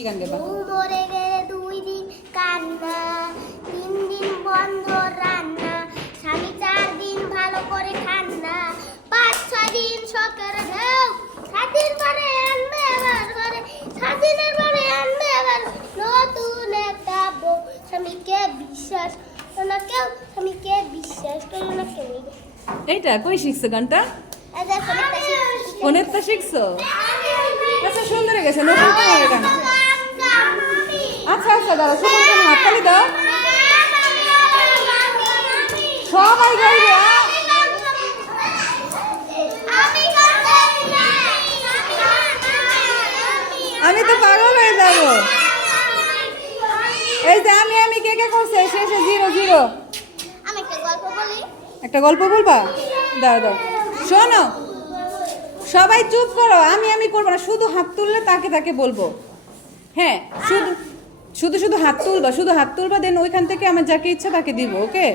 কি গান গাইবা? মরে গেলে 2 দিন কান্না, 3 দিন বন্ধ রান্না, স্বামী 4 দিন ভালো করে খান না, 5-6 দিন শখের ঢেউ, 7 দিন পরে আনবে আবার ঘরে, 7 দিনের পরে আনবে আবার নতুন একটা বউ। স্বামীকে বিশ্বাস করো না কেউ, স্বামীকে বিশ্বাস করো না কেউ। এইটা কই শিখছো গানটা? আচ্ছা ফোনের তো শিখছো? আচ্ছা সুন্দর হয়ে গেছে, নতুন করে গান। আচ্ছা আচ্ছা দাঁড়াও, সবাই তুমি হাততালি দাও, সবাই গাইবে। আমি তো পাগল হয়ে যাবো। এই যে আমি কে কে করছে শেষে 0-0। আমি একটা গল্প বলি। একটা গল্প বলবা? দাও দাও, শোনো সবাই চুপ করো, আমি করবো না, শুধু হাত তুললে তাকে তাকে বলবো। হ্যাঁ, শুধু শুধু শুধু হাত তুলবা, শুধু হাত তুলবা, দেন ওইখান থেকে আমার যাকে ইচ্ছা তাকে দিব, ওকে?